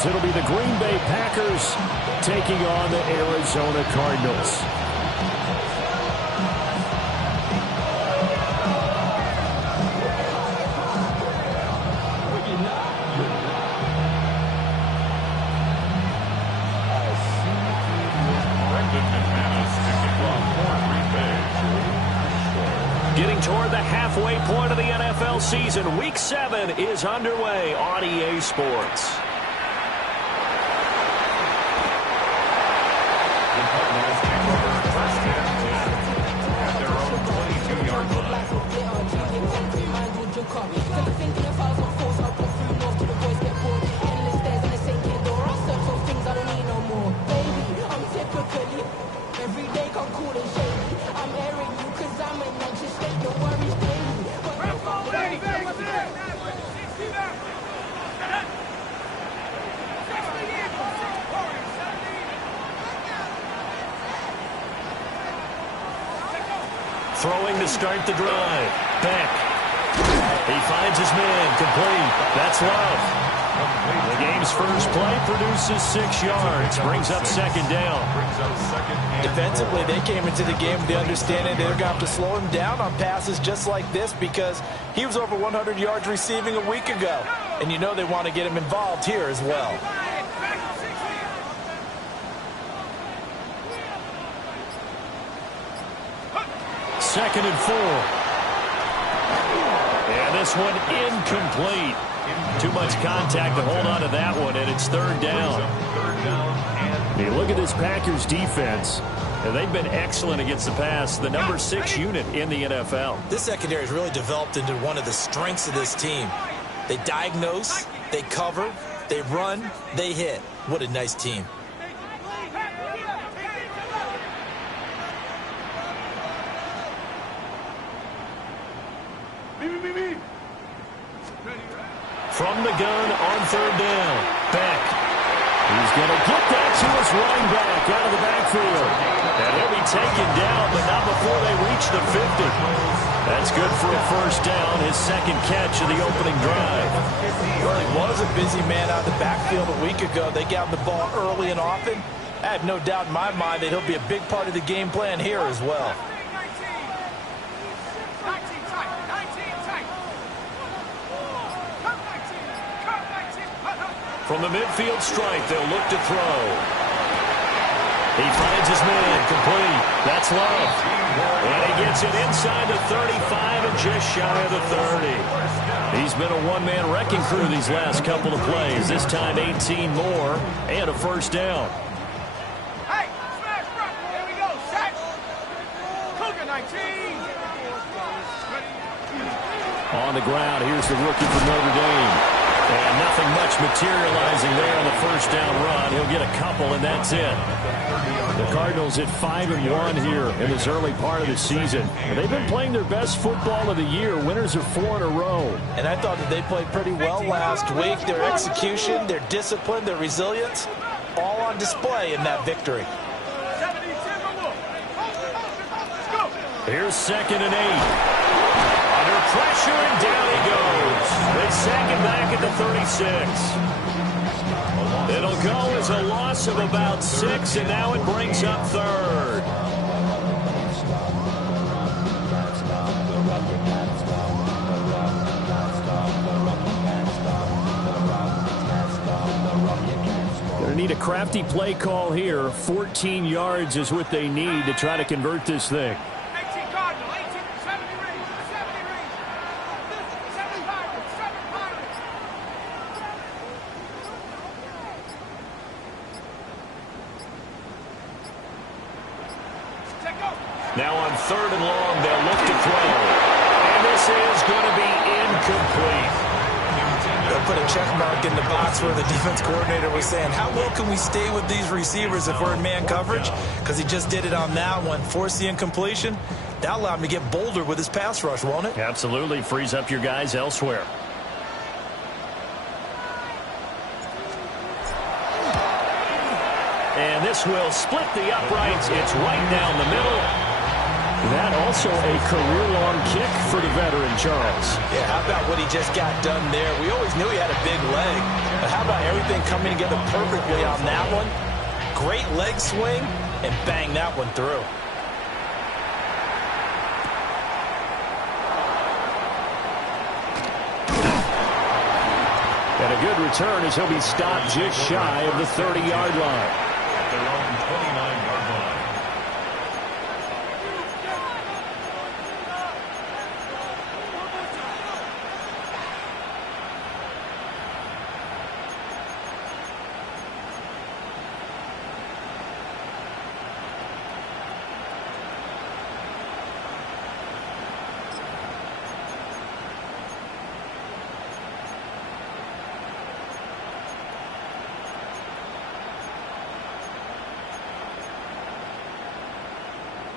as it'll be the Green Bay Packers taking on the Arizona Cardinals. Getting toward the halfway point of the NFL season, Week 7 is underway on EA Sports. Throwing to start the drive. Beck. He finds his man. Complete. That's Love. The game's first play produces 6 yards. Brings up second down. Defensively, they came into the game with the understanding they're going to have to slow him down on passes just like this because he was over 100 yards receiving a week ago. And you know they want to get him involved here as well. Second and 4. And this one incomplete. Too much contact to hold on to that one, and it's third down. You look at this Packers defense, and they've been excellent against the pass, the number 6 unit in the NFL. This secondary has really developed into one of the strengths of this team. They diagnose, they cover, they run, they hit. What a nice team. From the gun on third down. Beck. He's going to get that to his running back out of the backfield. And he'll be taken down, but not before they reach the 50. That's good for a first down, his second catch of the opening drive. Well, he was a busy man out of the backfield a week ago. They got him the ball early and often. I have no doubt in my mind that he'll be a big part of the game plan here as well. From the midfield stripe, they'll look to throw. He finds his man, complete. That's Love. And he gets it inside the 35 and just shy of the 30. He's been a one-man wrecking crew these last couple of plays. This time 18 more and a first down. Hey, smash front. Here we go. Set. Cougar 19. On the ground, here's the rookie from Notre Dame. And nothing much materializing there on the first down run. He'll get a couple, and that's it. The Cardinals at 5-1 here in this early part of the season. And they've been playing their best football of the year. Winners are 4 in a row. And I thought that they played pretty well last week. Their execution, their discipline, their resilience, all on display in that victory. Here's 2nd and 8. Under pressure, and down he goes. They sack him back at the 36. It'll go as a loss of about 6, and now it brings up third. Going to need a crafty play call here. 14 yards is what they need to try to convert this thing. Now on 3rd and long, they'll look to throw. And this is going to be incomplete. They'll put a check mark in the box where the defense coordinator was saying, how well can we stay with these receivers if we're in man coverage? Because he just did it on that one. Force the incompletion. That'll allow him to get bolder with his pass rush, won't it? Absolutely. Frees up your guys elsewhere. And this will split the uprights. It's right down the middle. That also a career-long kick for the veteran, Charles. Yeah, how about what he just got done there? We always knew he had a big leg, but how about everything coming together perfectly on that one? Great leg swing, and bang that one through. And a good return as he'll be stopped just shy of the 30-yard line. At their own 29-yard line.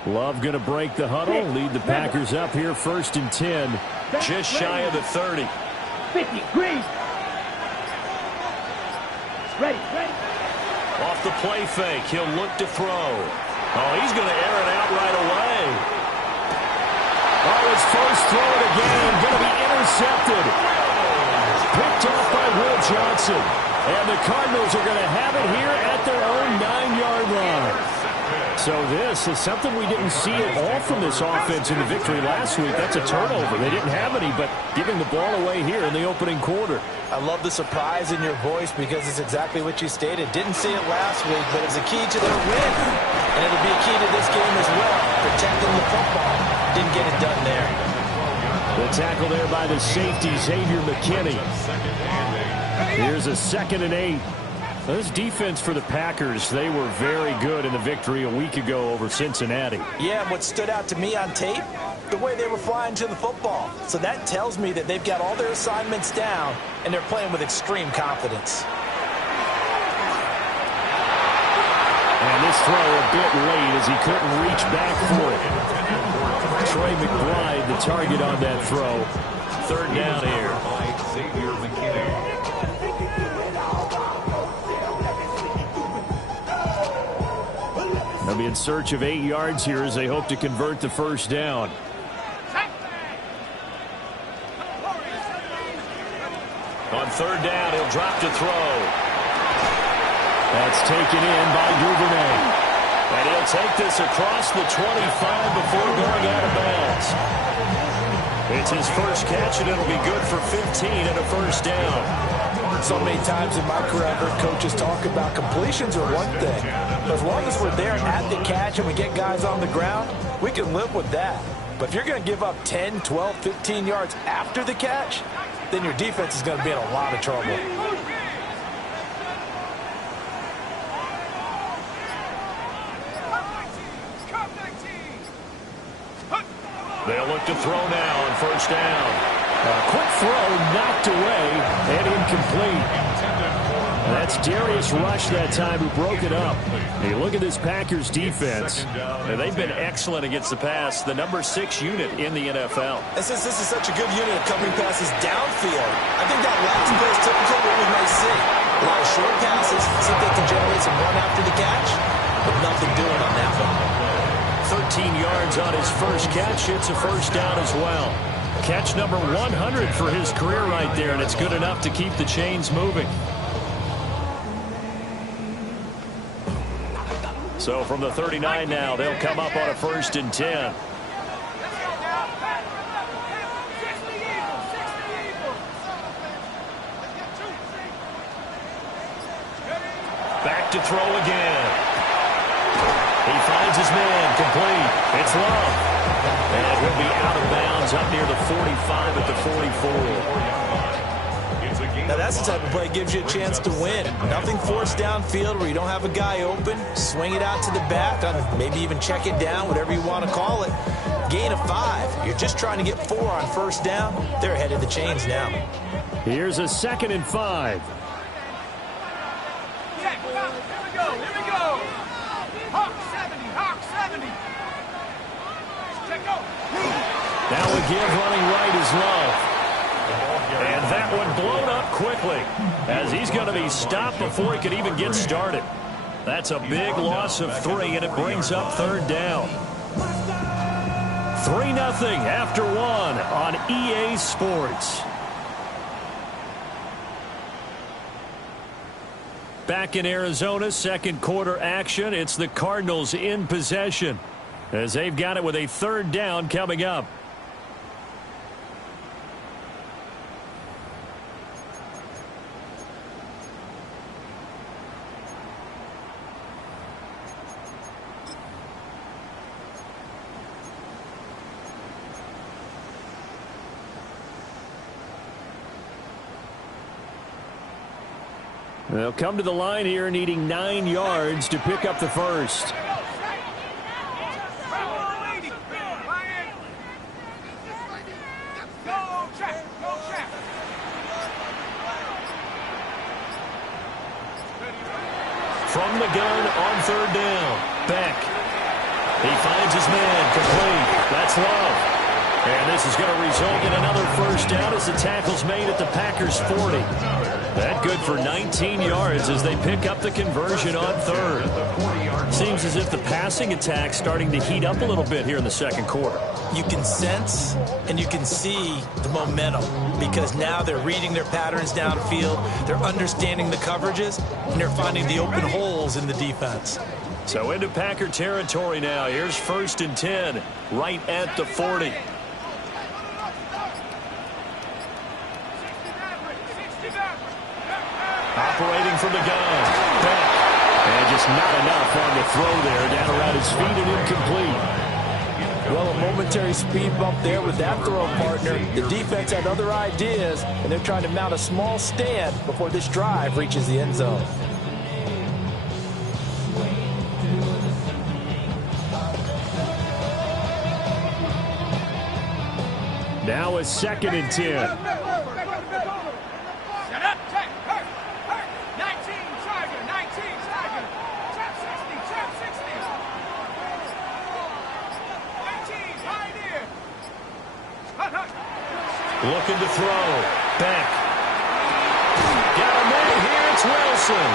Love going to break the huddle, lead the Packers up here 1st and 10. Just shy of the 30. 50, green. Ready. Off the play fake, he'll look to throw. Oh, he's going to air it out right away. Oh, his first throw of the game, going to be intercepted. Picked off by Will Johnson. And the Cardinals are going to have it here at their own 9-yard line. So this is something we didn't see at all from this offense in the victory last week. That's a turnover. They didn't have any, but giving the ball away here in the opening quarter. I love the surprise in your voice because it's exactly what you stated. Didn't see it last week, but it's a key to their win. And it'll be a key to this game as well, protecting the football. Didn't get it done there. The tackle there by the safety, Xavier McKinney. Here's a 2nd and 8. This defense for the Packers, they were very good in the victory a week ago over Cincinnati. Yeah, and what stood out to me on tape, the way they were flying to the football. So that tells me that they've got all their assignments down, and they're playing with extreme confidence. And this throw a bit late as he couldn't reach back for it. Trey McBride, the target on that throw. 3rd down here. Xavier McKinney. They'll be in search of 8 yards here as they hope to convert the 1st down. On 3rd down, he'll drop to throw. That's taken in by Duvernay. And he'll take this across the 25 before going out of bounds. It's his first catch, and it'll be good for 15 and a 1st down. So many times in my career, I've heard coaches talk about completions are one thing. But as long as we're there at the catch and we get guys on the ground, we can live with that. But if you're going to give up 10, 12, 15 yards after the catch, then your defense is going to be in a lot of trouble. They'll look to throw now on 1st down. A quick throw knocked away and incomplete. That's Darius Rush that time who broke it up. Hey, look at this Packers defense. They've been excellent against the pass, the number 6 unit in the NFL. And since this is such a good unit of coming passes downfield, I think that last play is typical of what we may see. A lot of short passes, see if they can generate some run after the catch, but nothing doing on that one. 13 yards on his first catch. It's a 1st down as well. Catch number 100 for his career right there, and it's good enough to keep the chains moving. So from the 39 now, they'll come up on a 1st and 10. Back to throw again. He finds his man, complete. It's Love. And he'll be out of bounds up near the 45 at the 44. Now that's the type of play that gives you a chance to win. Nothing forced downfield where you don't have a guy open. Swing it out to the back, maybe even check it down, whatever you want to call it. Gain of 5. You're just trying to get 4 on 1st down. They're ahead of the chains now. Here's a 2nd and 5. Here we go. Hawk 70. Check go. Now a give running right is Love. And that one blown up quickly as he's going to be stopped before he could even get started. That's a big loss of 3, and it brings up 3rd down. 3-0 after 1 on EA Sports. Back in Arizona, second quarter action. It's the Cardinals in possession as they've got it with a 3rd down coming up. They'll come to the line here needing 9 yards to pick up the first. From the gun on 3rd down. Beck. He finds his man. Complete. That's Love. And this is going to result in another first down as the tackle's made at the Packers' 40. That good for 19 yards as they pick up the conversion on 3rd. Seems as if the passing attack's starting to heat up a little bit here in the second quarter. You can sense and you can see the momentum because now they're reading their patterns downfield, they're understanding the coverages, and they're finding the open holes in the defense. So into Packer territory now. Here's 1st and 10 right at the 40. Operating from the gun. Beck. And just not enough on the throw there. Down around his feet and incomplete. Well, a momentary speed bump there with that throw partner. The defense had other ideas, and they're trying to mount a small stand before this drive reaches the end zone. Now a 2nd and 10. Looking to throw. Beck. Got a man here. It's Wilson.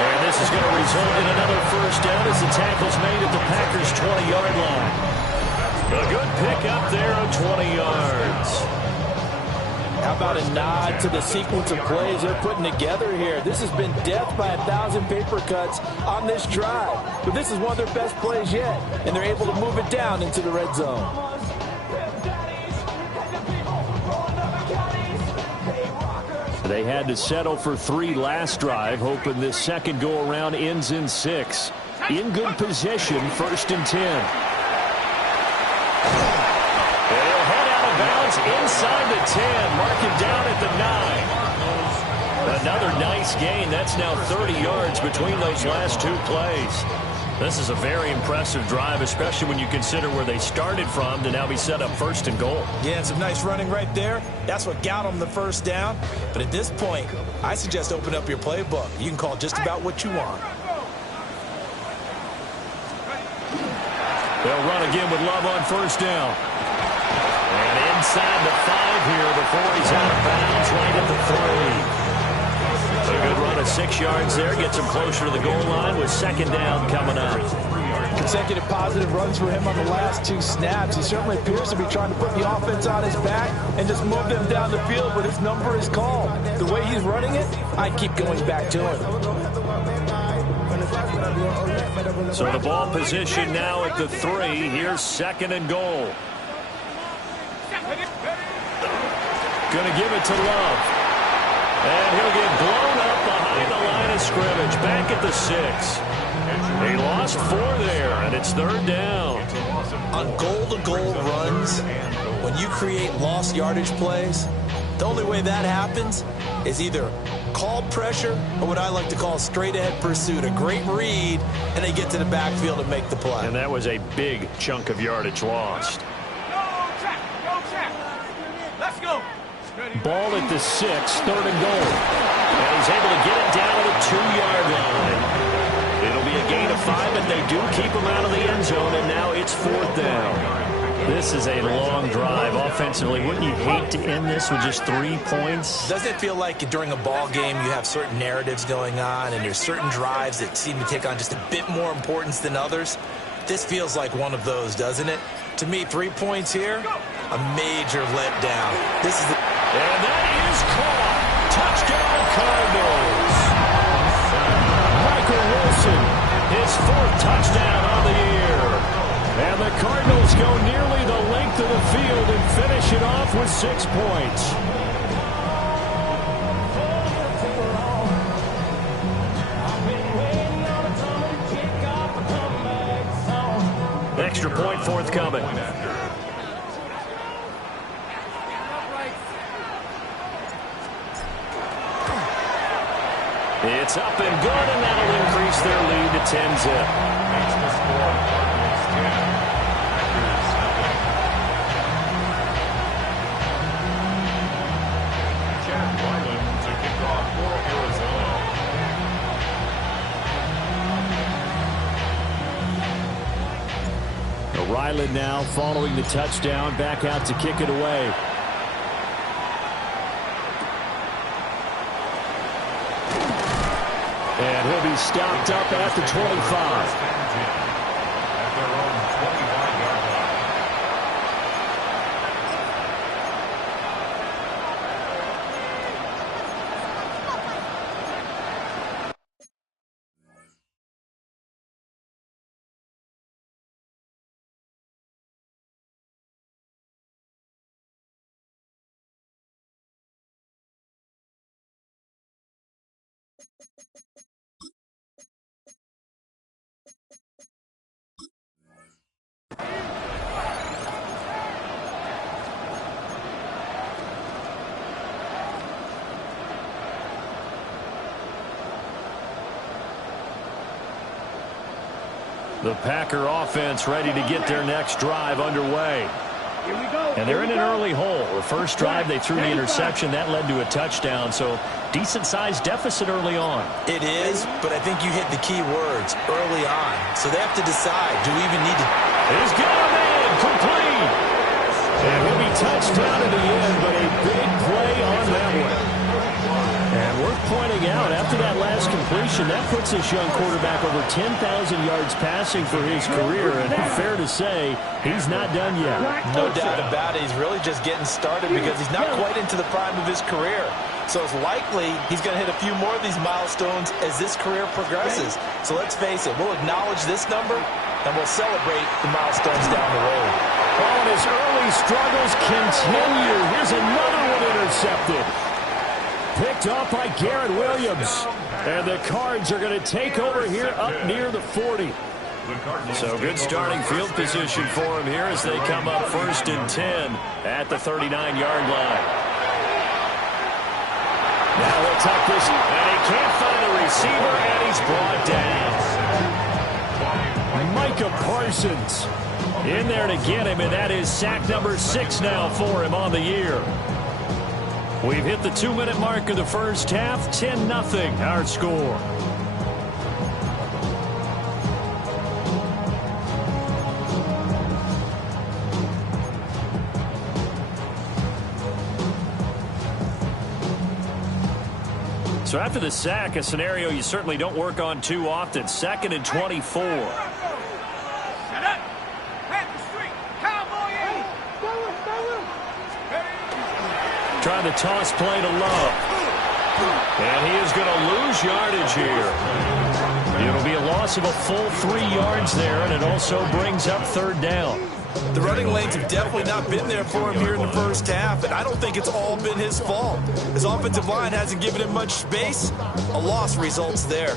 And this is going to result in another first down as the tackle's made at the Packers' 20-yard line. A good pickup there of 20 yards. How about a nod to the sequence of plays they're putting together here? This has been death by 1,000 paper cuts on this drive. But this is one of their best plays yet, and they're able to move it down into the red zone. They had to settle for 3 last drive, hoping this second go-around ends in 6. In good position, 1st and 10. They'll head out of bounds inside the 10, mark it down at the 9. Another nice gain. That's now 30 yards between those last 2 plays. This is a very impressive drive, especially when you consider where they started from to now be set up 1st and goal. Yeah, some nice running right there. That's what got them the first down. But at this point, I suggest open up your playbook. You can call just about what you want. They'll run again with Love on 1st down. And inside the 5 here before he's out of bounds right at the 3. A good run of 6 yards there. Gets him closer to the goal line with 2nd down coming up. Consecutive positive runs for him on the last 2 snaps. He certainly appears to be trying to put the offense on his back and just move them down the field, but his number is called. The way he's running it, I keep going back to him. So the ball position now at the 3. Here's 2nd and goal. Going to give it to Love. And he'll get blown up behind the line of scrimmage. Back at the 6. He lost 4 there, and it's 3rd down. On goal-to-goal runs, when you create lost yardage plays, the only way that happens is either called pressure or what I like to call straight-ahead pursuit. A great read, and they get to the backfield and make the play. And that was a big chunk of yardage lost. Let's go. Ball at the 6, 3rd and goal. And he's able to get it down to the 2-yard line. It'll be a gain of 5, but they do keep him out of the end zone, and now it's 4th down. This is a long drive offensively. Wouldn't you hate to end this with just 3 points? Doesn't it feel like during a ball game you have certain narratives going on and there's certain drives that seem to take on just a bit more importance than others? This feels like one of those, doesn't it? To me, 3 points here, a major letdown. This is the... And that is caught. Touchdown, Cardinals. Michael Wilson, his 4th touchdown on the year. And the Cardinals go nearly the length of the field and finish it off with 6 points. Extra point forthcoming. It's up and good, and that'll increase their lead to 10-zip. Makes the score Cardinals 10, Packers nothing. Chad Ryland to kick off for Arizona. Ryland now following the touchdown, back out to kick it away. And he'll be stopped up at the 25. At their own 25-yard line. The Packer offense ready to get their next drive underway. Here we go. And they're in an early hole. The first drive, they threw the interception. That led to a touchdown, so decent-sized deficit early on. It is, but I think you hit the key words early on. So they have to decide, do we even need to... He's got a man, complete. And he'll be touchdown at the end, but a big play on that one. And worth pointing out, after that last completion, that puts this young quarterback over 10,000 yards passing for his career. And fair to say, he's not done yet. No doubt about it. He's really just getting started because he's not quite into the prime of his career. So it's likely he's going to hit a few more of these milestones as this career progresses. So let's face it, we'll acknowledge this number and we'll celebrate the milestones down the road. Oh, and his early struggles continue. Here's another one intercepted. Picked off by Garrett Williams. And the Cards are going to take over here up near the 40. So good starting field position for him here as they come up 1st and 10 at the 39-yard line. Now he'll tuck this, and he can't find a receiver, and he's brought down. Micah Parsons in there to get him, and that is sack number 6 now for him on the year. We've hit the 2-minute mark of the first half, 10-0 our score. So after the sack, a scenario you certainly don't work on too often. 2nd and 24. Shut up. Plant the street. Cowboy in. Trying to toss play to Love. And he is going to lose yardage here. It'll be a loss of a full 3 yards there, and it also brings up 3rd down. The running lanes have definitely not been there for him here in the first half, and I don't think it's all been his fault. His offensive line hasn't given him much space. A loss results there.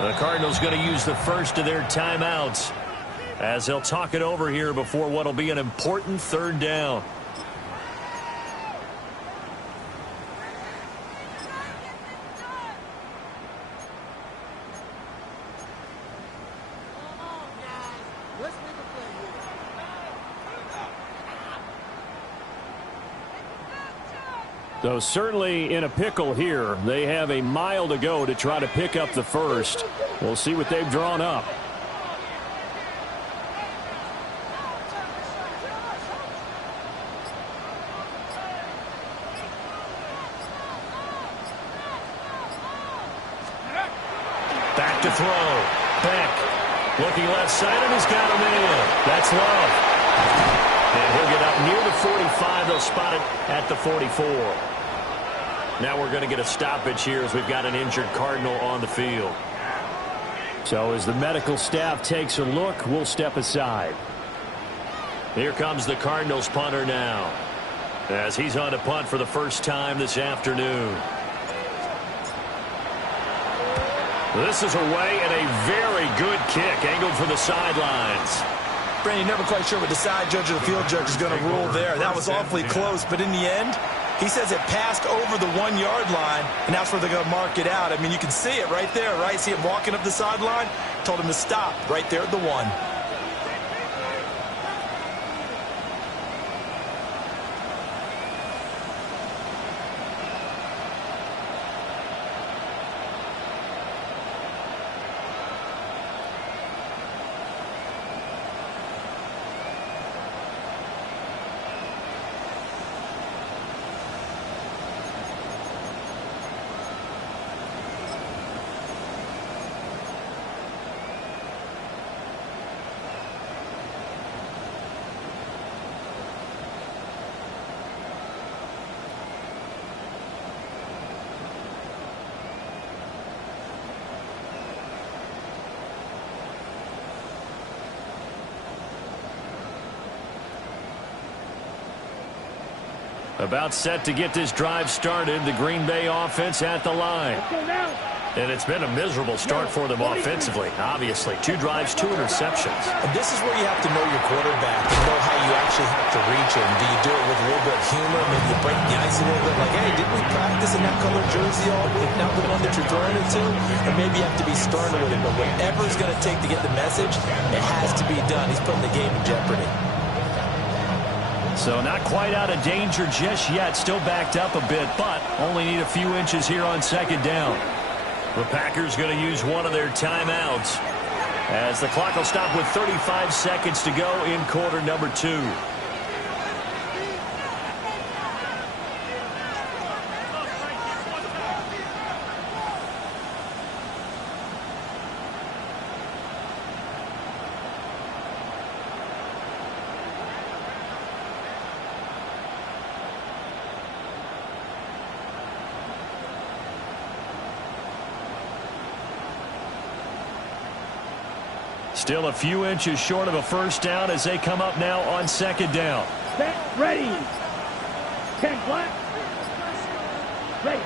The Cardinals going to use the first of their timeouts as they'll talk it over here before what will be an important 3rd down. Though certainly in a pickle here. They have a mile to go to try to pick up the first. We'll see what they've drawn up. Back to throw. Beck looking left side, and he's got him in. That's Love. And he'll get up near the 45. They'll spot it at the 44. Now we're going to get a stoppage here as we've got an injured Cardinal on the field. So as the medical staff takes a look, we'll step aside. Here comes the Cardinals punter now, as he's on to punt for the first time this afternoon. This is away, and a very good kick angled for the sidelines. Brandon, you're never quite sure what the side judge or the field judge is going to rule there. That was awfully close, but in the end, he says it passed over the 1-yard line, and that's where they're going to mark it out. I mean, you can see it right there, right? See him walking up the sideline? Told him to stop right there at the 1. About set to get this drive started. The Green Bay offense at the line. And it's been a miserable start for them offensively, obviously. 2 drives, 2 interceptions. And this is where you have to know your quarterback and know how you actually have to reach him. Do you do it with a little bit of humor? Maybe you break the ice a little bit like, hey, didn't we practice in that color jersey all week? Not the one that you're throwing it to? Or maybe you have to be stern with it. But whatever it's going to take to get the message, it has to be done. He's putting the game in jeopardy. So not quite out of danger just yet. Still backed up a bit, but only need a few inches here on second down. The Packers going to use one of their timeouts as the clock will stop with 35 seconds to go in quarter number 2. Still a few inches short of a first down as they come up now on second down. Set, ready. 10 black. Ready.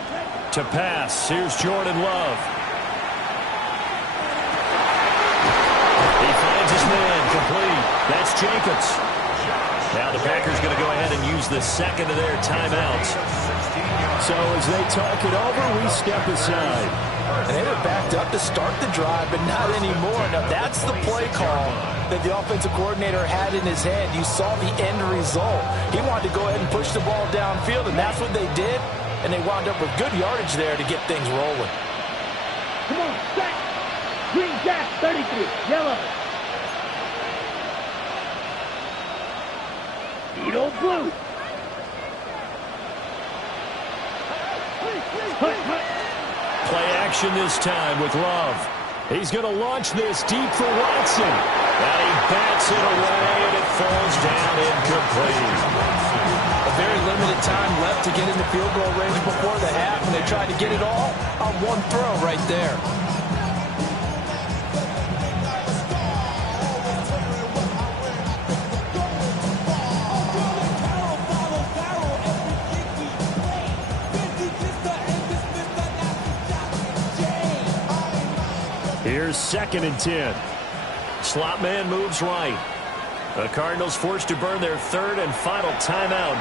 To pass, here's Jordan Love. He finds his man, complete. That's Jacobs. Now the Packers going to go ahead and use the second of their timeouts. So as they talk it over, we step aside. And they were backed up to start the drive, but not anymore. Now, that's the play call that the offensive coordinator had in his head. You saw the end result. He wanted to go ahead and push the ball downfield, and that's what they did. And they wound up with good yardage there to get things rolling. Come on, set. Green Jack, 33. Yellow. Eagle blue. Play action this time with Love. He's going to launch this deep for Watson. And he bats it away, and it falls down incomplete. A very limited time left to get in the field goal range before the half, and they tried to get it all on one throw right there. Here's 2nd and 10. Slot man moves right. The Cardinals forced to burn their 3rd and final timeout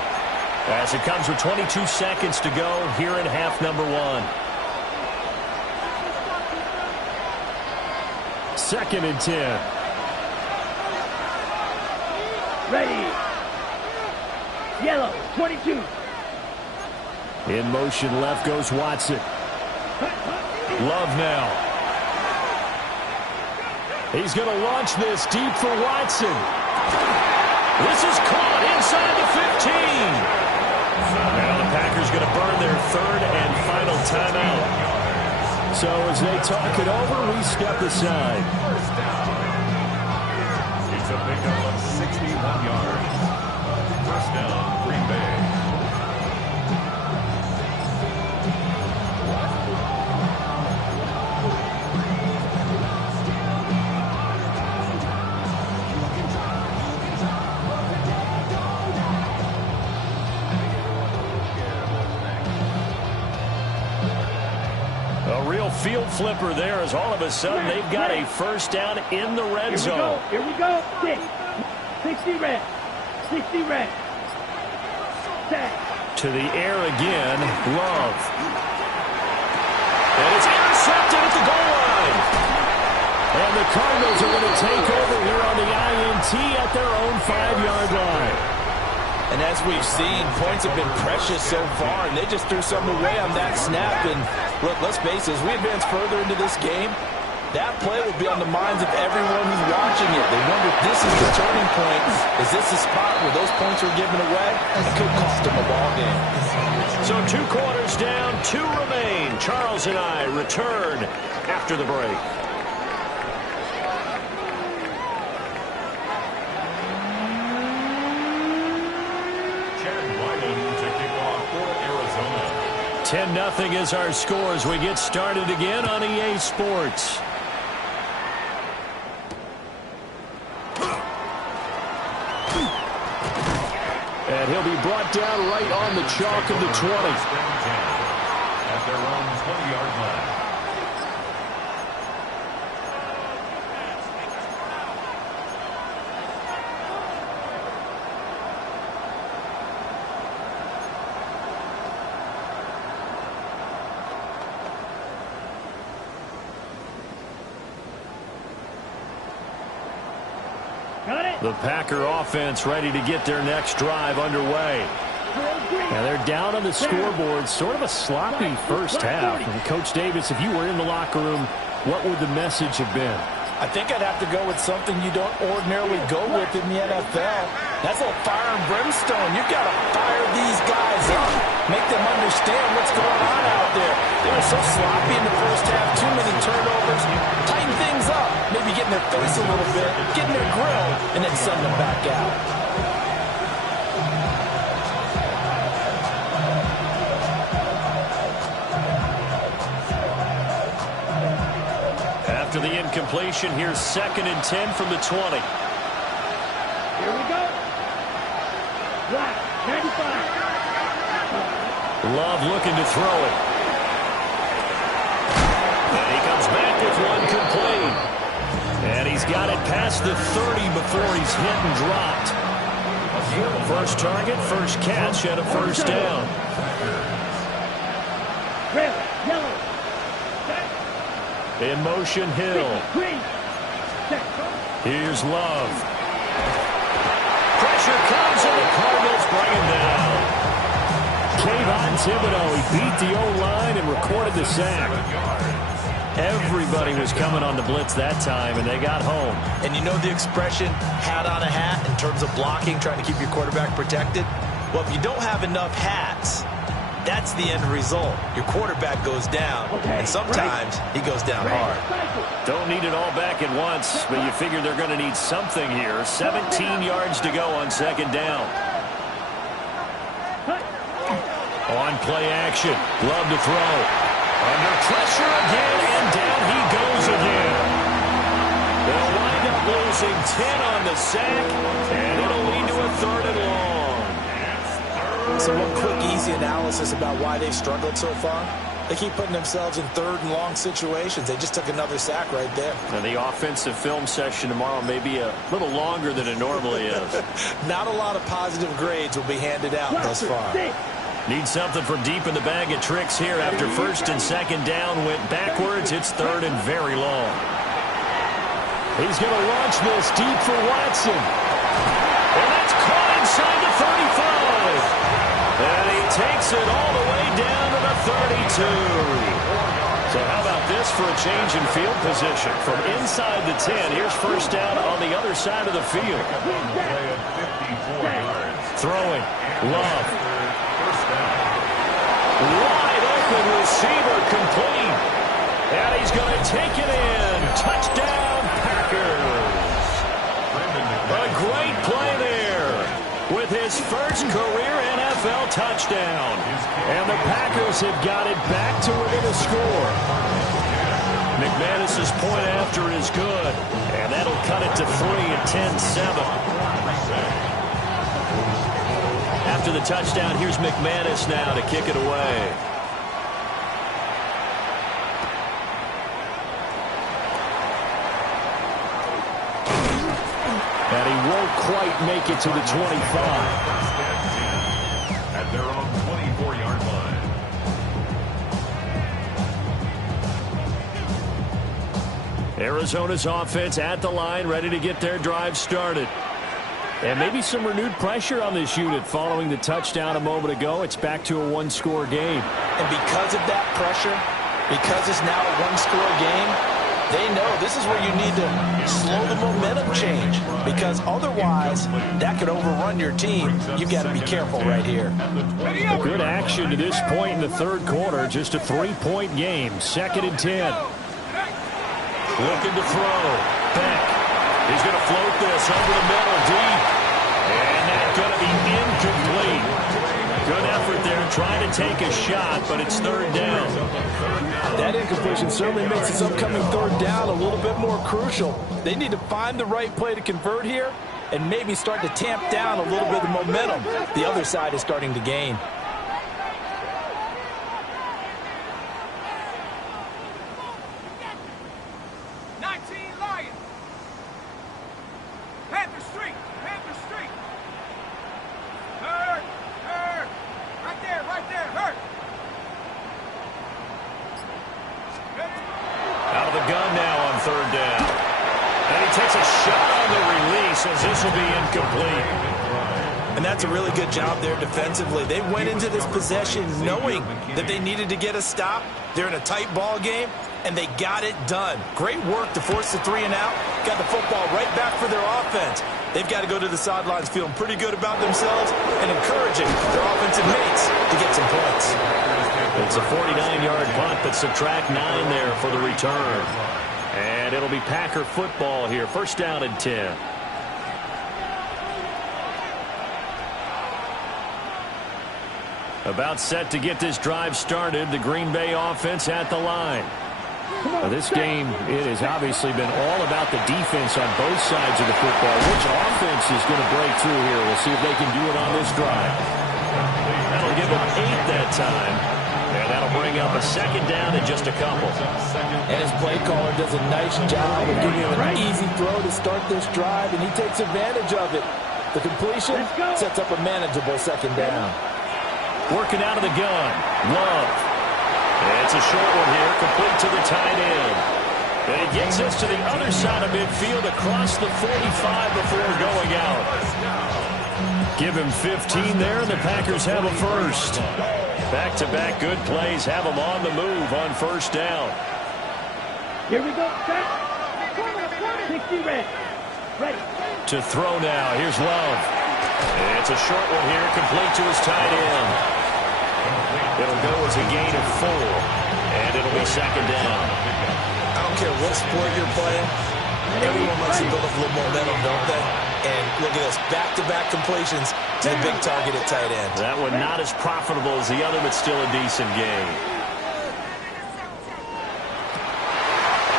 as it comes with 22 seconds to go here in half number 1. 2nd and 10. Ready. Yellow, 22. In motion left goes Watson. Love now. He's going to launch this deep for Watson. This is caught inside the 15. Now the Packers going to burn their third and final timeout. So as they talk it over, we step aside. It's a pickup of 61 yards. First down, Green Bay. A real field flipper there as all of a sudden they've got a first down in the red zone. Here we go. 60 red. 60 red. To the air again, Love. And it's intercepted at the goal line. And the Cardinals are going to take over here on the INT at their own 5-yard line. And as we've seen, points have been precious so far, and they just threw some away on that snap. And look, let's face it, as we advance further into this game, that play will be on the minds of everyone who's watching it. They wonder if this is the turning point. Is this the spot where those points were given away? It could cost them a ball game. So 2 quarters down, 2 remain. Charles and I return after the break. To kick off for Arizona. 10-0 is our score as we get started again on EA Sports. And he'll be brought down right on the chalk of the 20. At their own 20-yard line. The Packer offense ready to get their next drive underway. And they're down on the scoreboard. Sort of a sloppy first half. And Coach Davis, if you were in the locker room, what would the message have been? I think I'd have to go with something you don't ordinarily go with in the NFL. That's a fire and brimstone. You've got to fire these guys up. Make them understand what's going on out there. They were so sloppy in the first half. Too many turnovers. Tighten things up. Maybe get in their face a little bit. Get in their grill. And then send them back out. After the incompletion, here's 2nd and 10 from the 20. Here we go. Black, 95. Love looking to throw it. And he comes back with one complete. And he's got it past the 30 before he's hit and dropped. First target, first catch, and a first down. Red, yellow. In motion, Hill. Green. Here's Love. Pressure comes, and the Cardinals bring him down. Kayvon Thibodeau, he beat the O-line and recorded the sack. Everybody was coming on the blitz that time, and they got home. And you know the expression, hat on a hat, in terms of blocking, trying to keep your quarterback protected? Well, if you don't have enough hats, that's the end result. Your quarterback goes down, and sometimes he goes down hard. Don't need it all back at once, but you figure they're going to need something here. 17 yards to go on 2nd down. On play action. Love to throw. Under pressure again, and down he goes again. They'll wind up losing 10 on the sack, and it'll lead to a 3rd and long. So one quick, easy analysis about why they've struggled so far. They keep putting themselves in 3rd and long situations. They just took another sack right there. And the offensive film session tomorrow may be a little longer than it normally is. Not a lot of positive grades will be handed out thus far. Need something from deep in the bag of tricks here after 1st and 2nd down went backwards. It's 3rd and very long. He's going to launch this deep for Watson. And that's caught inside the 35. And he takes it all the way So how about this for a change in field position? From inside the 10, here's first down on the other side of the field. Throwing. Love. Wide open receiver complete. And he's going to take it in. Touchdown, Packers. A great play there with his first career NFL touchdown. And the Packers have got it back to within a score. McManus's point after is good. And that'll cut it to 3 at 10-7. After the touchdown, here's McManus now to kick it away. And he won't quite make it to the 25. At their own 24-yard line. Arizona's offense at the line, ready to get their drive started. And maybe some renewed pressure on this unit following the touchdown a moment ago. It's back to a one-score game. And because of that pressure, because it's now a one-score game, they know this is where you need to slow the momentum change, because otherwise that could overrun your team. You've got to be careful right here. Good action to this point in the third quarter. Just a 3-point game. 2nd and 10. Looking to throw. Beck. He's going to float this over the middle deep. And that's going to be incomplete. Good effort there trying to take a shot, but it's 3rd down. That incompletion certainly makes this upcoming 3rd down a little bit more crucial. They need to find the right play to convert here and maybe start to tamp down a little bit of momentum. The other side is starting to gain. That's a really good job there defensively. They went into this possession knowing that they needed to get a stop. They're in a tight ball game, and they got it done. Great work to force the 3 and out. Got the football right back for their offense. They've got to go to the sidelines feeling pretty good about themselves and encouraging their offensive mates to get some points. It's a 49-yard punt, but subtract 9 there for the return. And it'll be Packer football here. First down and 10. About set to get this drive started. The Green Bay offense at the line. Now, this game, it has obviously been all about the defense on both sides of the football. Which offense is going to break through here? We'll see if they can do it on this drive. That'll give them 8 that time. And that'll bring up a 2nd down in just a couple. And his play caller does a nice job of giving him an easy throw to start this drive, and he takes advantage of it. The completion sets up a manageable 2nd down. Working out of the gun. Love. It's a short one here, complete to the tight end. And it gets us to the other side of midfield across the 45 before going out. Give him 15 there, and the Packers have a first. Back-to-back good plays have them on the move on first down. Here we go, set. 60 red. Ready. To throw now. Here's Love. It's a short one here, complete to his tight end. It'll go as a gain of 4, and it'll be 2nd down. I don't care what sport you're playing. Everyone wants to build up a little momentum, don't they? And look at this, back-to-back completions to the big target at tight end. That one not as profitable as the other, but still a decent gain.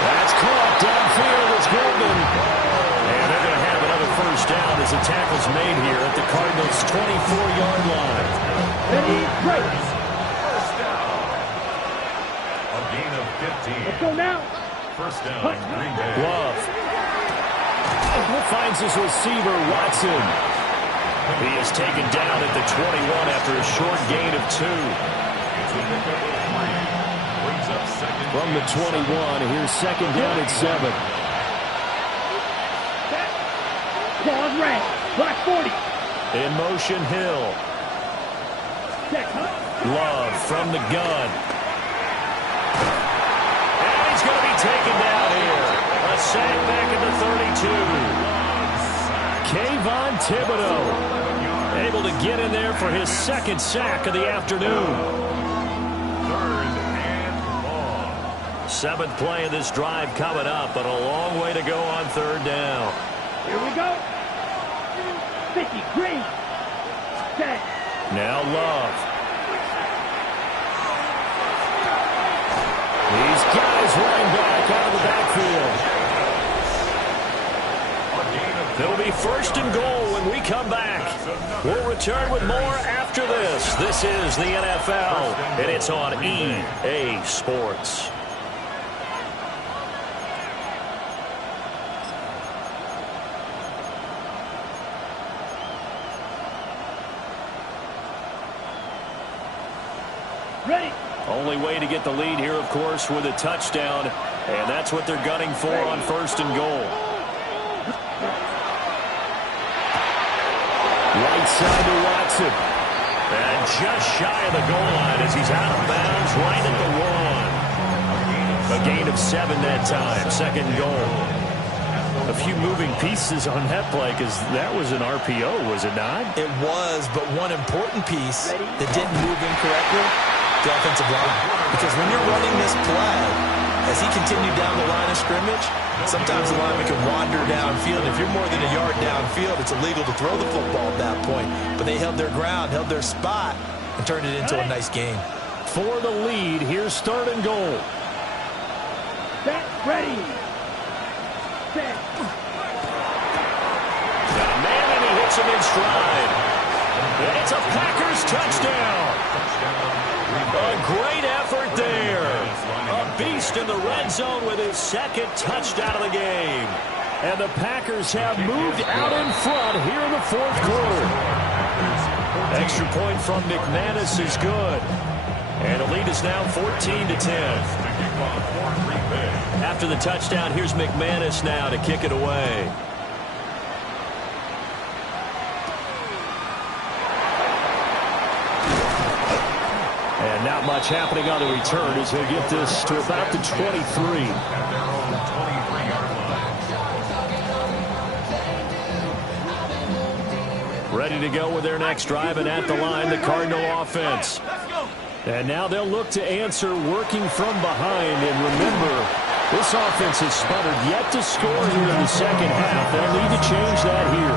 That's caught downfield as Goldman. And they're going to have another first down as the tackle's made here at the Cardinals' 24-yard line. Ready, break. First down. A gain of 15. Let's go now. First down, Green Bay. Love. Finds his receiver, Watson. He is taken down at the 21 after a short gain of 2. From the 21, here's 2nd down at 7. Pause red. Black 40. In motion, Hill. Love from the gun. going to be taken down here. A sack back at the 32. Kayvon Thibodeau able to get in there for his second sack of the afternoon. 7th play of this drive coming up, but a long way to go on 3rd down. Here we go. 50, green. Set. Now Love. These guys running back out of the backfield. It'll be 1st and goal when we come back. We'll return with more after this. This is the NFL, and it's on EA Sports. Ready. Only way to get the lead here, of course, with a touchdown, and that's what they're gunning for on 1st and goal. Right side to Watson. And just shy of the goal line as he's out of bounds right at the 1. A gain of 7 that time, 2nd and goal. A few moving pieces on that play because that was an RPO, was it not? It was, but one important piece that didn't move incorrectly, the offensive line. Because when you're running this play, as he continued down the line of scrimmage, sometimes the lineman can wander downfield. If you're more than a yard downfield, it's illegal to throw the football at that point. But they held their ground, held their spot, and turned it into a nice game. For the lead, here's 3rd and goal. Set. Ready. Set. Got a man and he hits him in stride. And it's a Packers touchdown. A great effort there. A beast in the red zone with his 2nd touchdown of the game. And the Packers have moved out in front here in the 4th quarter. Extra point from McManus is good. And the lead is now 14-10. After the touchdown, here's McManus now to kick it away. And not much happening on the return as they get this to about the 23. Ready to go with their next drive, and at the line, the Cardinal offense. And now they'll look to answer working from behind. And remember, this offense has sputtered yet to score here in the 2nd half. They'll need to change that here.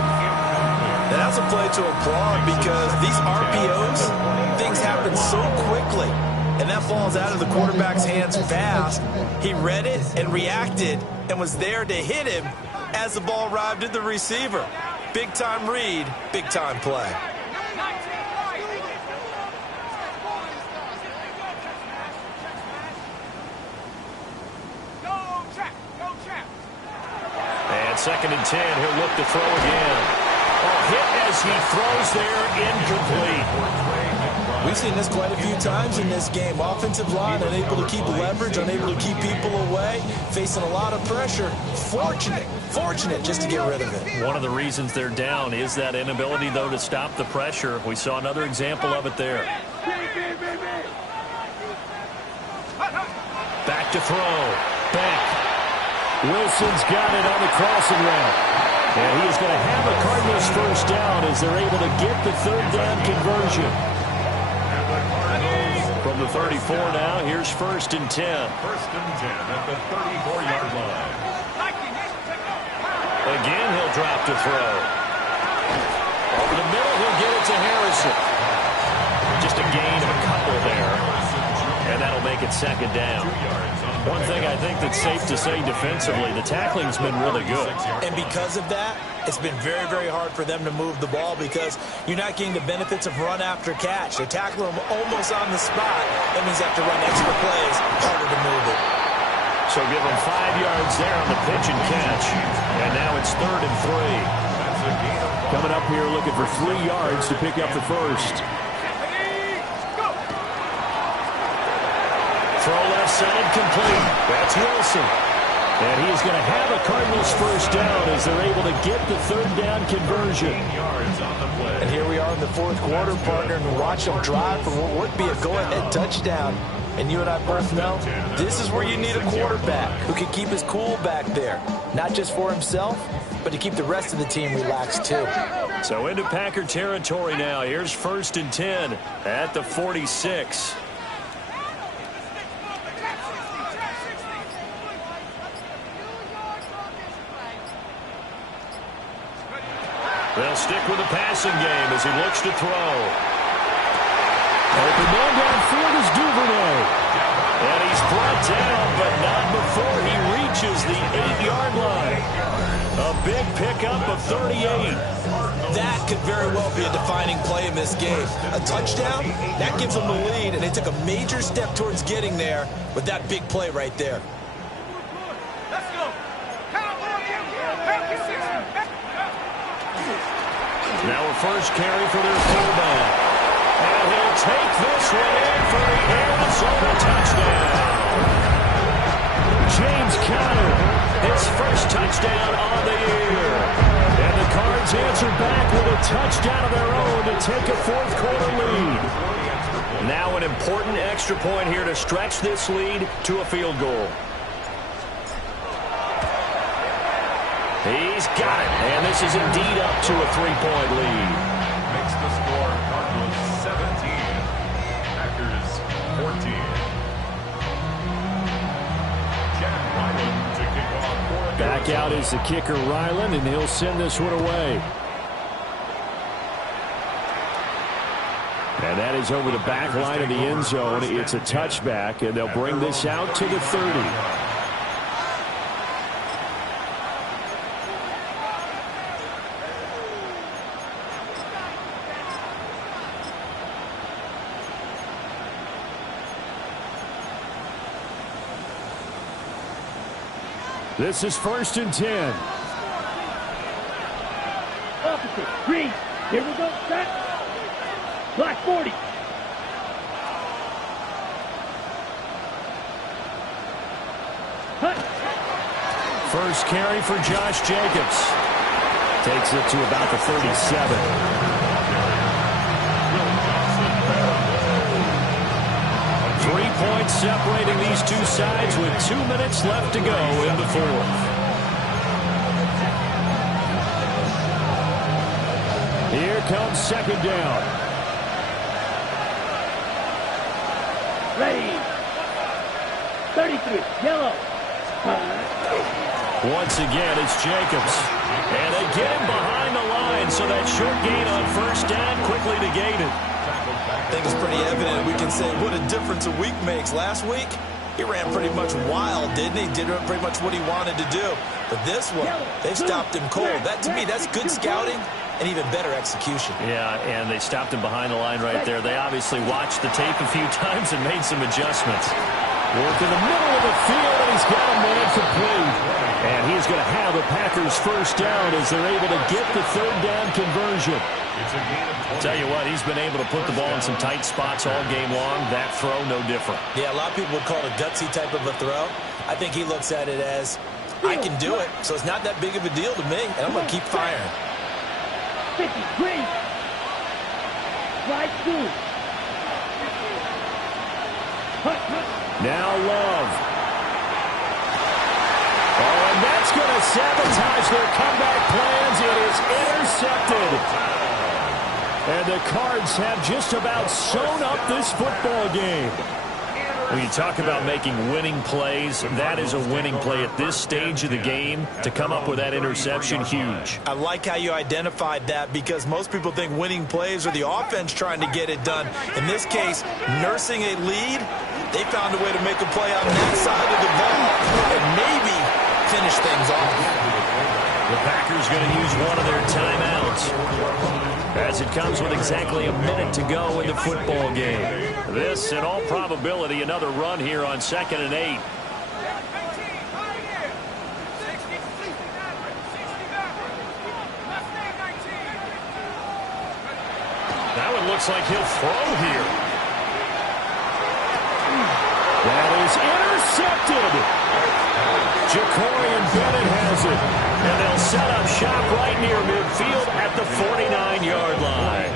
And that's a play to applaud because these RPOs, things happen so quickly. And that falls out of the quarterback's hands fast. He read it and reacted and was there to hit him as the ball arrived at the receiver. Big-time read, big-time play. And 2nd and 10, he'll look to throw again. A hit as he throws there, incomplete. We've seen this quite a few times in this game. Offensive line unable to keep leverage, unable to keep people away, facing a lot of pressure. Fortunate just to get rid of it. One of the reasons they're down is that inability, though, to stop the pressure. We saw another example of it there. Back to throw. Back. Wilson's got it on the crossing route. And he is going to have a Cardinals 1st down as they're able to get the 3rd down conversion. From the 34 now, here's 1st and 10. 1st and 10 at the 34-yard line. Again, he'll drop to throw. Over the middle, he'll get it to Harrison. Just a gain of a couple there. And that'll make it 2nd down. One thing I think that's safe to say defensively, the tackling's been really good. And because of that, it's been very, very hard for them to move the ball because you're not getting the benefits of run after catch. They're tackling them almost on the spot. That means they have to run extra plays, harder to move it. So give them 5 yards there on the pitch and catch. And now it's 3rd and 3. Coming up here looking for 3 yards to pick up the 1st. Throw left side complete. That's Wilson. And he is going to have a Cardinals 1st down as they're able to get the 3rd down conversion. And here we are in the 4th quarter, partner, and watch them drive for what would be a go-ahead touchdown. And you and I both know this is where you need a quarterback who can keep his cool back there. Not just for himself, but to keep the rest of the team relaxed too. So into Packer territory now. Here's 1st and 10 at the 46. They'll stick with the passing game as he looks to throw. Open man downfield is Duvernay. And he's brought down, but not before he reaches the 8-yard line. A big pickup of 38. That could very well be a defining play in this game. A touchdown, that gives them the lead, and they took a major step towards getting there with that big play right there. Let's go. Now a first carry for their fullback. And he'll take this one in for the Arizona touchdown. James Conner, his first touchdown on the year. And the Cards answer back with a touchdown of their own to take a fourth-quarter lead. Now an important extra point here to stretch this lead to a field goal. He's got it, and this is indeed up to a 3-point lead. Makes the score Cardinals 17, Packers 14. Jack Ryland to kick off for Back out is the kicker, Ryland, and he'll send this one away. And that is over the back line of the end zone. It's a touchback, and they'll bring this out to the 30. This is 1st and 10. Opposite. Green. Here we go. Set. Black 40. Hut. First carry for Josh Jacobs. Takes it to about the 37. 3 points separating these two sides with 2 minutes left to go in the fourth. Here comes 2nd down. Ready. 33. Yellow. Once again, it's Jacobs. And they get him behind the line, so that short gain on 1st down quickly negated. I think it's pretty evident. We can say what a difference a week makes. Last week, he ran pretty much wild, didn't he? Did pretty much what he wanted to do. But this one, they've stopped him cold. That, to me, that's good scouting and even better execution. Yeah, and they stopped him behind the line right there. They obviously watched the tape a few times and made some adjustments. Work in the middle of the field, and he's got a man complete. And he's going to have the Packers' first down as they're able to get the 3rd down conversion. I'll tell you what, he's been able to put the ball in some tight spots all game long. That throw, no different. Yeah, a lot of people would call it a gutsy type of a throw. I think he looks at it as, I can do it, so it's not that big of a deal to me, and I'm going to keep firing. 50. Green. Slide 2. Hut. Now Love. Oh, and that's going to sabotage their comeback plans. It is intercepted. And the Cards have just about sewn up this football game. When you talk about making winning plays, that is a winning play at this stage of the game. To come up with that interception, huge. I like how you identified that because most people think winning plays are the offense trying to get it done. In this case, nursing a lead, they found a way to make a play on that side of the ball and maybe finish things off. The Packers going to use one of their timeouts as it comes with exactly a minute to go in the football game. This, in all probability, another run here on 2nd and 8. That one looks like he'll throw here. That is intercepted. Ja'Cory Bennett has it. And they'll set up shop right near midfield at the 49-yard line.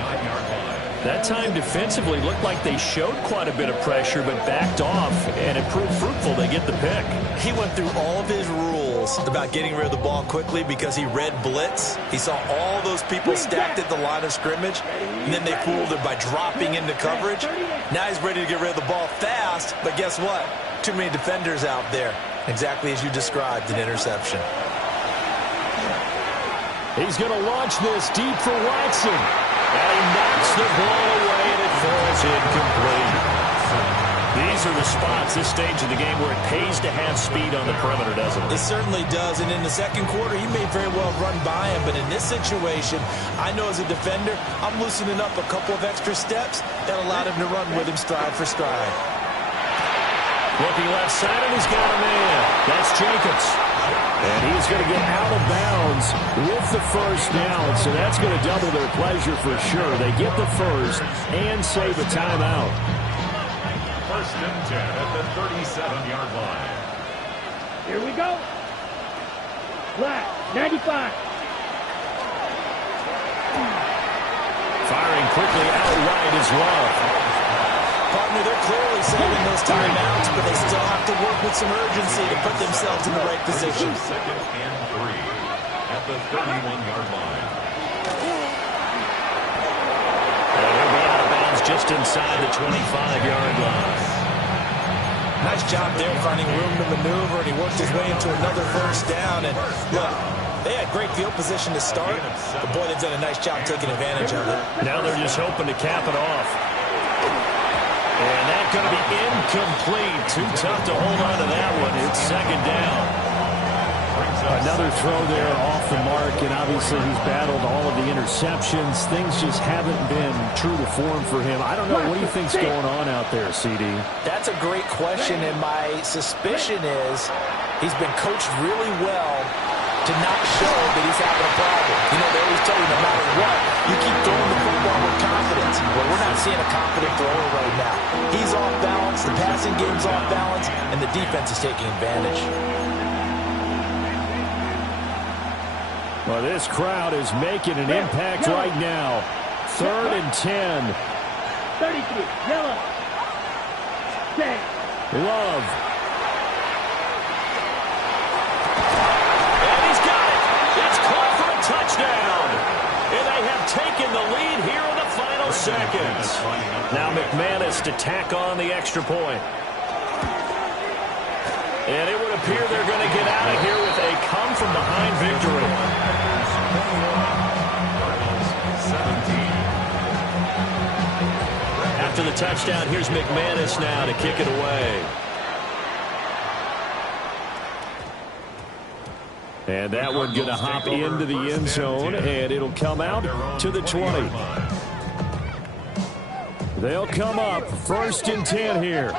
That time defensively looked like they showed quite a bit of pressure but backed off, and it proved fruitful. They get the pick. He went through all of his rules about getting rid of the ball quickly because he read blitz. He saw all those people stacked at the line of scrimmage, and then they fooled him by dropping into coverage. Now he's ready to get rid of the ball fast, but guess what? Too many defenders out there. Exactly as you described, an interception. He's going to launch this deep for Watson. And he knocks the ball away, and it falls incomplete. These are the spots, this stage of the game, where it pays to have speed on the perimeter, doesn't it? It certainly does, and in the second quarter, he may very well run by him, but in this situation, I know as a defender, I'm loosening up a couple of extra steps that allowed him to run with him stride for stride. Looking left side, and he's got a man. That's Jacobs. And he's going to get out of bounds with the first down, so that's going to double their pleasure for sure. They get the first and save a timeout. First and 10 at the 37-yard line. Here we go. Flat, 95. Firing quickly out wide is Love. Partner, they're clearly saving those timeouts, but they still have to work with some urgency to put themselves in the right position. Second and 3 at the 31-yard line. And he'll be out of bounds just inside the 25-yard line. Nice job there finding room to maneuver, and he worked his way into another first down. And look, they had great field position to start, but boy, they've done a nice job taking advantage of it. Now they're just hoping to cap it off. And that's going to be incomplete. Too tough to hold on to that one. It's second down. Another throw there off the mark, and obviously he's battled all of the interceptions. Things just haven't been true to form for him. I don't know. What do you think's going on out there, CD? That's a great question, and my suspicion is he's been coached really well to not show that he's having a problem. You know, they always tell you no matter what, you keep throwing the football with confidence. Well, we're not seeing a confident thrower right now. He's off balance, the passing game's off balance, and the defense is taking advantage. Well, this crowd is making an impact right now. 3rd and 10. 33, yellow. Stay. Love. And he's got it. It's caught for a touchdown. And they have taken the lead here in the final seconds. Now McManus to tack on the extra point. And it would appear they're going to get out of here with a come-from-behind victory. After the touchdown, here's McManus now to kick it away. And that one going to hop into the end zone, and it'll come out to the 20. They'll come up 1st and 10 here.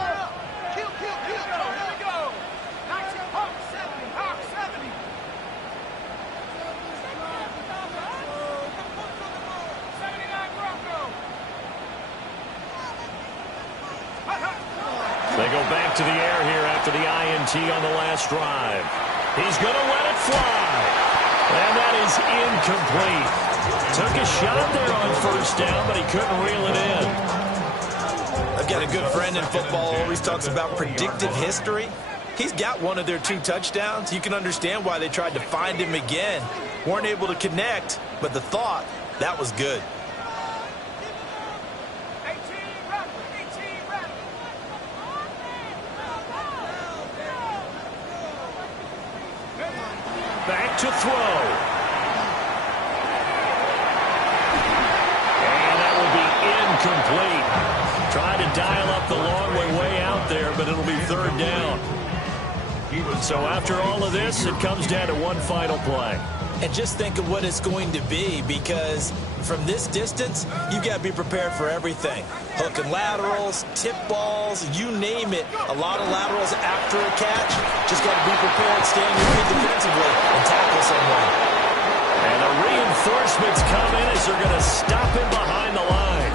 They go back to the air here after the INT on the last drive. He's going to let it fly. And that is incomplete. Took a shot there on first down, but he couldn't reel it in. I've got a good friend in football, always talks about predictive history. He's got one of their 2 touchdowns. You can understand why they tried to find him again. Weren't able to connect, but the thought, that was good. Back to throw. And that will be incomplete. Trying to dial up the long way out there, but it'll be 3rd down. So after all of this, it comes down to one final play. And just think of what it's going to be, because from this distance, you've got to be prepared for everything. Hook and laterals, tip balls, you name it. A lot of laterals after a catch. Just got to be prepared, stay on your feet defensively, and tackle someone. And the reinforcements come in as they're going to stop him behind the line.